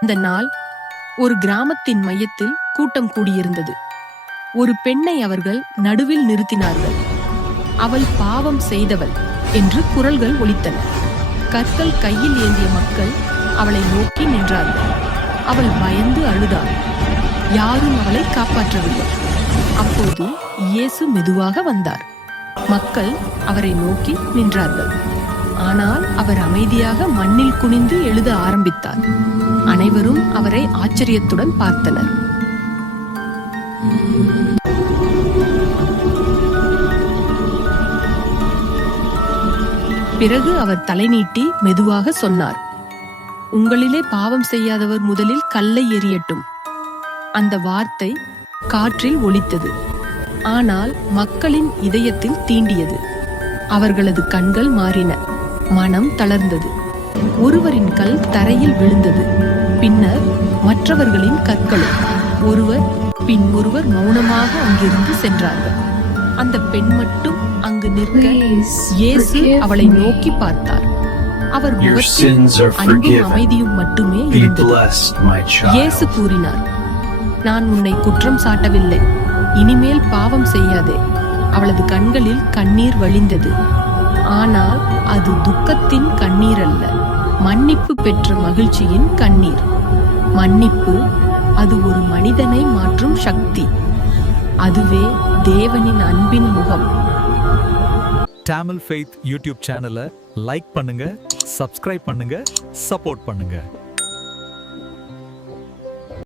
அந்த நாள் ஒரு கிராமத்தின் மையத்தில் கூட்டம் கூடியிருந்தது. ஒரு பெண்ணை அவர்கள் நடுவில் நிறுத்தினார்கள். அவள் பாவம் செய்தவள் என்று குரல்கள் ஒலித்தன. கற்கள் கையில் ஏந்திய மக்கள் அவளை நோக்கி நின்றார்கள். அவள் பயந்து அழுதாள். யாரும் அவளை காப்பாற்றவில்லை. அப்போது இயேசு மெதுவாக வந்தார். மக்கள் அவரை நோக்கி நின்றார்கள். ஆனால் அவர் அமைதியாக மண்ணில் குனிந்து எழுத ஆரம்பித்தார். அனைவரும் அவரை ஆச்சரியத்துடன் பார்த்தனர். பிறகு அவர் தலை நீட்டி மெதுவாக சொன்னார் உங்களிலே பாவம் செய்யாதவர் முதலில் கல்லை எறியட்டும் அந்த வார்த்தை காற்றில் ஒலித்தது. ஆனால் மக்களின் இதயத்தில் தீண்டியது. அவர்களது கண்கள் மாறின. மனம் தளர்ந்தது. ஒருவரின் கல் தரையில் விழுந்தது. பின்னர் மற்றவர்களின் கற்களும் ஒருவர் பின் ஒருவர் மௌனமாக அங்கிருந்து சென்றார்கள். அந்த பெண் மட்டும் அங்கு நிற்க இயேசு அவளை. நோக்கி பார்த்தார். அவர் முகத்தில் அன்பும். அமைதியும் மட்டுமே இயேசு. கூறினார் நான் உன்னை குற்றம் சாட்டவில்லை. இனிமேல் பாவம் செய்யாதே. அவளது கண்களில் கண்ணீர் வழிந்தது. ஆனால் அது துக்கத்தின் கண்ணீர் அல்ல. மன்னிப்பு பெற்ற மகிழ்ச்சியின் கண்ணீர். மன்னிப்பு அது ஒரு மனிதனை மாற்றும் சக்தி. அதுவே தேவனின் அன்பின் முகம். தமிழ் ஃபெய்த் யூடியூப் சேனலை லைக் பண்ணுங்க சப்ஸ்கிரைப் பண்ணுங்க சப்போர்ட் பண்ணுங்க.